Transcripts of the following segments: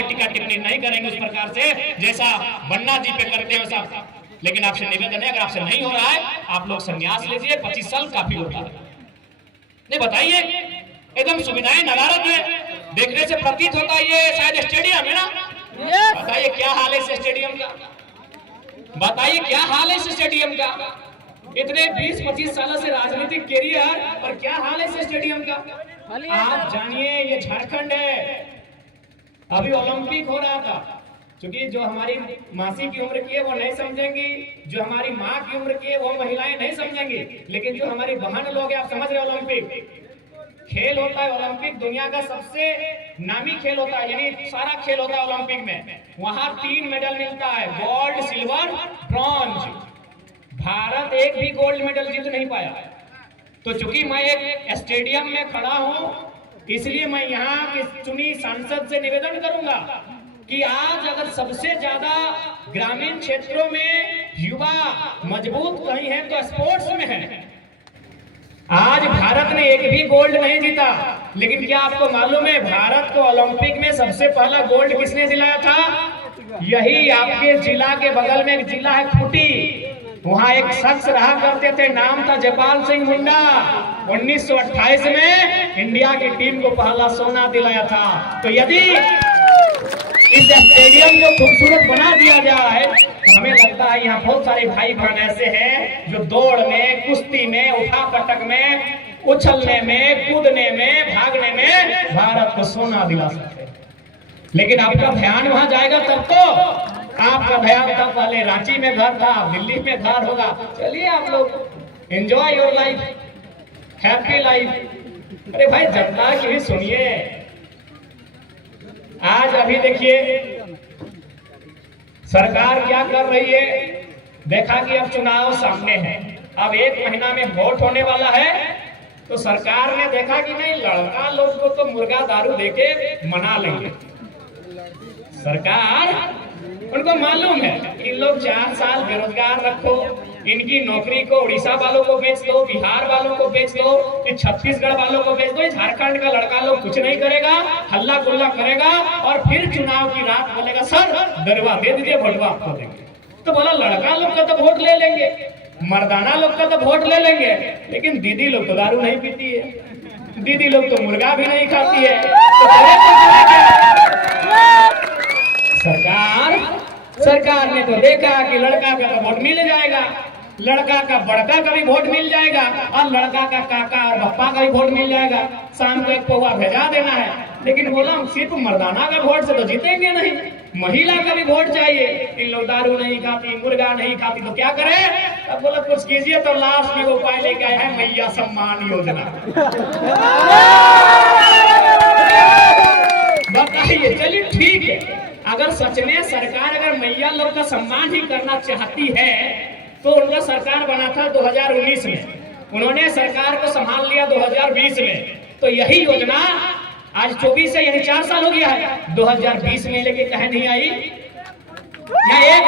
पे टिक्का टिप्पणी नहीं करेंगे उस प्रकार से जैसा बन्ना जी पे करते हैं वैसा। लेकिन आपसे निवेदन है, अगर आपसे नहीं हो रहा है आप लोग संन्यास लीजिए, 25 साल काफी होता है। नहीं बताइए, एकदम सुविधाएं नगारत है, देखने से प्रतीत होता है ये शायद स्टेडियम है ना। बताइए क्या हाल है इस स्टेडियम का, बताइए क्या हाल है इस स्टेडियम का। इतने 20-25 सालों से राजनीतिक कैरियर और क्या हाल है इस स्टेडियम का। आप जानिए ये झारखंड है, अभी ओलंपिक हो रहा था, क्योंकि जो हमारी मासी की उम्र की है वो नहीं समझेंगी, जो हमारी माँ की उम्र की है वो महिलाएं नहीं समझेंगी, लेकिन जो हमारी बहन लोग हैं आप समझ रहे। ओलंपिक खेल होता है, ओलंपिक दुनिया का सबसे नामी खेल होता है, यानी सारा खेल होता है ओलंपिक में। वहां 3 मेडल मिलता है, गोल्ड, सिल्वर, ब्रॉन्ज। भारत एक भी गोल्ड मेडल जीत नहीं पाया। तो चूंकि मैं एक स्टेडियम में खड़ा हूं, इसलिए मैं यहाँ की चुनी सांसद से निवेदन करूंगा कि आज अगर सबसे ज्यादा ग्रामीण क्षेत्रों में युवा मजबूत कहीं है तो स्पोर्ट्स में है। आज भारत ने एक भी गोल्ड नहीं जीता, लेकिन क्या आपको मालूम है भारत को ओलंपिक में सबसे पहला गोल्ड किसने दिलाया था? यही आपके जिला के बगल में एक जिला है खूंटी, वहां एक शख्स रहा करते थे, नाम था जयपाल सिंह मुंडा। 1928 में इंडिया की टीम को पहला सोना दिलाया था। तो यदि इस स्टेडियम को खूबसूरत बना दिया जाए तो हमें लगता है यहाँ बहुत सारे भाई बहन ऐसे हैं जो दौड़ में, कुश्ती में, उठा पटक में, उछलने में, कूदने में, भागने में भारत को सोना दिला सकते हैं। लेकिन आपका ध्यान वहां जाएगा तब तो, आपका ध्यान था पहले रांची में घर था, दिल्ली में घर होगा। चलिए आप लोग enjoy your life, happy life. अरे भाई जनता की भी सुनिए। आज अभी देखिए सरकार क्या कर रही है, देखा कि अब चुनाव सामने है, अब 1 महीना में वोट होने वाला है, तो सरकार ने देखा कि नहीं लड़का लोग को तो मुर्गा दारू देके मना लेंगे। सरकार उनको मालूम है इन लोग 4 साल बेरोजगार रखो, इनकी नौकरी को उड़ीसा वालों को बेच दो, बिहार वालों को बेच दो, छत्तीसगढ़ वालों को बेच दो, झारखंड का लड़का लोग कुछ नहीं करेगा, हल्ला गुल्ला करेगा और फिर चुनाव की रात बोलेगा सर दरवा दे दीजिए, भोटवा आपको देंगे। तो बोला लड़का लोग का तो वोट ले लेंगे, मर्दाना लोग का तो वोट ले लेंगे, लेकिन दीदी लोग तो दारू नहीं पीती है, दीदी लोग तो मुर्गा भी नहीं खाती है। तो सरकार ने तो देखा कि लड़का का तो वोट मिल जाएगा, लड़का का बड़का का भी वोट मिल जाएगा और लड़का का काका और पप्पा का भी वोट मिल जाएगा। शाम को एक पौवा भेजा देना है, लेकिन बोला सिर्फ मर्दाना का वोट से तो जीतेंगे नहीं, महिला का भी वोट चाहिए। इन लोग दारू नहीं खाती, मुर्गा नहीं खाती, तो क्या करे? अब बोला कुछ कीजिए, तो लास्ट में वो उपाय लेके आया है मैया सम्मान योजना। बताइए, चलिए ठीक है, अगर सच में सरकार अगर मैया लोग का सम्मान ही करना चाहती है तो उनका सरकार बना था 2019 में, उन्होंने सरकार को संभाल लिया 2020 में, तो यही योजना आज 24 से यानी 4 साल हो गया है, 2020 में लेके कहे नहीं आई। या 1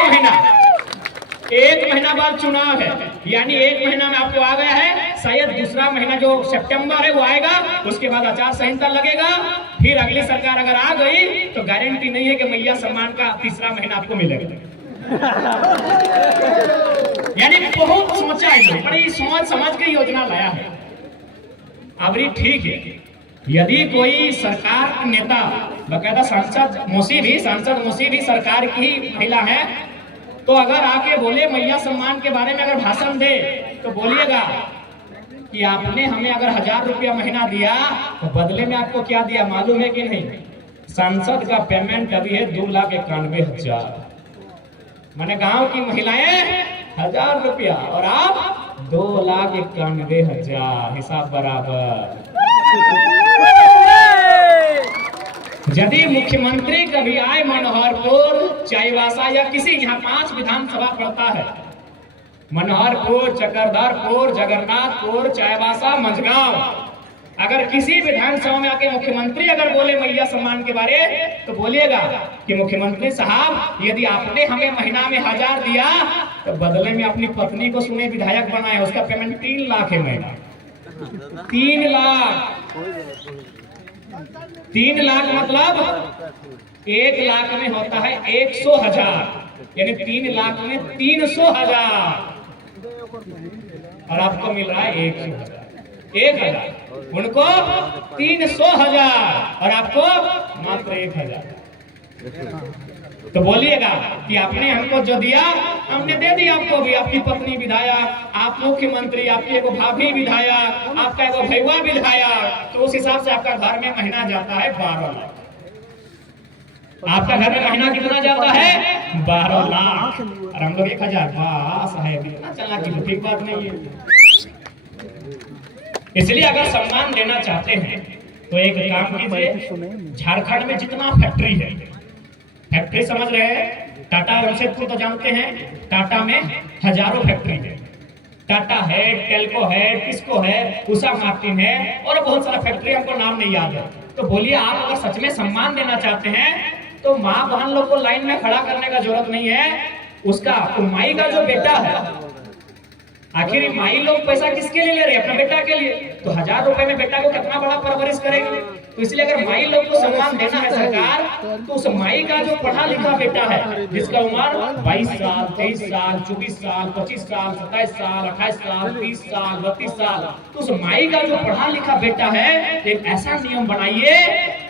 महीना बाद चुनाव है, यानी 1 महीना में आपको आ गया है, शायद दूसरा महीना जो सितंबर है वो आएगा, उसके बाद आचार संहिता लगेगा, फिर अगली सरकार अगर आ गई तो गारंटी नहीं है कि मैया सम्मान का 3रा महीना आपको मिलेगा। यानी बहुत सोचा है, बड़ी सोच समझ के योजना लाया है। अब ठीक है, यदि कोई सरकार का नेता बकायदा सांसद मौसी भी सरकार की महिला है, तो अगर आके बोले मैया सम्मान के बारे में अगर भाषण दे तो बोलिएगा कि आपने हमें अगर 1000 रुपया महीना दिया तो बदले में आपको क्या दिया मालूम है कि नहीं? सांसद का पेमेंट अभी है 2,91,000। मैंने गांव की महिलाएं 1000 रुपया और आप 2,91,000, हिसाब बराबर। यदि मुख्यमंत्री कभी आए मनोहरपुर, चाईबासा या किसी, यहाँ 5 विधानसभा पड़ता है, मनोहरपुर, चक्रधरपुर, जगन्नाथपुर, चाईबासा, मंझगांव, अगर किसी विधानसभा में आके मुख्यमंत्री अगर बोले मैया सम्मान के बारे तो बोलिएगा कि मुख्यमंत्री साहब यदि आपने हमें महीना में 1000 दिया तो बदले में अपनी पत्नी को सुने विधायक बनाए, उसका पेमेंट 3 लाख है महीना। 3 लाख मतलब 1 लाख में होता है 100,000, यानी 3 लाख में 300,000, और आपको मिल रहा है 1,000। उनको 300,000 और आपको मात्र 1,000। तो बोलिएगा कि आपने हमको जो दिया हमने दे दिया आपको भी। आपकी पत्नी विधायक, आप मुख्यमंत्री, आपकी एगो भाभी विधायक, आपका एगो भैया विधायक, तो उस हिसाब से आपका घर में महीना जाता है 12 लाख। आपका घर में महीना कितना जाता है? 12 लाख। और हम लोग 1,000 बस है। कितना चालाकी, तो ठीक बात नहीं है। इसलिए अगर सम्मान देना चाहते हैं तो एक काम कीजिए, झारखंड में जितना फैक्ट्री है, फैक्ट्री समझ रहे हैं, टाटा जमशेदपुर तो जानते हैं, टाटा में हजारों फैक्ट्री है। टाटा है, टेल्को है, टिस्को है, उषा मार्टिन है, और बहुत सारा फैक्ट्री, हमको नाम नहीं याद है। तो बोलिए, आप अगर सच में सम्मान देना चाहते हैं तो माँ बहन लोग को लाइन में खड़ा करने का जरूरत नहीं है। उसका माई का जो बेटा है, आखिर माई लोग पैसा किसके लिए ले रहे हैं? अपने बेटा के लिए। तो 1,000 रुपए में बेटा को कितना बड़ा परवरिश करेंगे। तो इसलिए अगर माई लोग को सम्मान देना है सरकार, तो उस माई का जो पढ़ा लिखा बेटा है, जिसका उम्र 22 साल, 23 साल, 24 साल, 25 साल, 27 साल, 28 साल, 30 साल, 32 साल, तो उस माई का जो पढ़ा लिखा बेटा है, एक ऐसा नियम बनाइए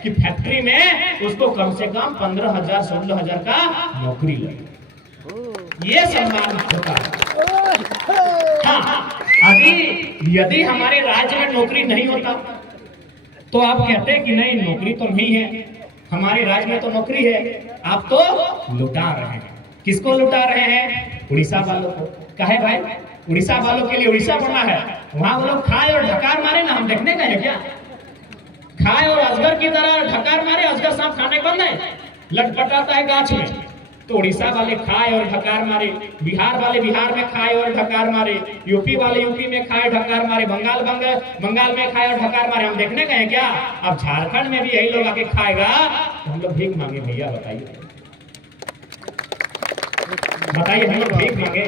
कि फैक्ट्री में उसको कम से कम 15,000, 16,000 का नौकरी लगे। ये सम्मान होता है। हाँ, अभी यदि हमारे राज्य में नौकरी नहीं होता तो आप कहते हैं कि नहीं, नौकरी तो नहीं है, हमारे राज्य में तो नौकरी है। आप तो लुटा रहे हैं। किसको लुटा रहे हैं? उड़ीसा वालों को। कहे भाई, उड़ीसा वालों के लिए उड़ीसा बना है, वहां वो लोग खाए और ढकार मारे ना, हम देखने गए क्या? खाए और अजगर की तरह ढकार मारे, अजगर सांप खाने बंद है, लटपटाता है गाछ में। तो उड़ीसा वाले खाए और ढकार मारे, बिहार वाले बिहार में खाए और ढकार मारे, यूपी वाले यूपी में खाए ढकार मारे, बंगाल में खाए और ढकार मारे, हम देखने गए क्या? अब झारखंड में भी यही लोग आके खाएगा तो हम लोग भीख मांगे? भैया बताइए, हम लोग भीख मांगे?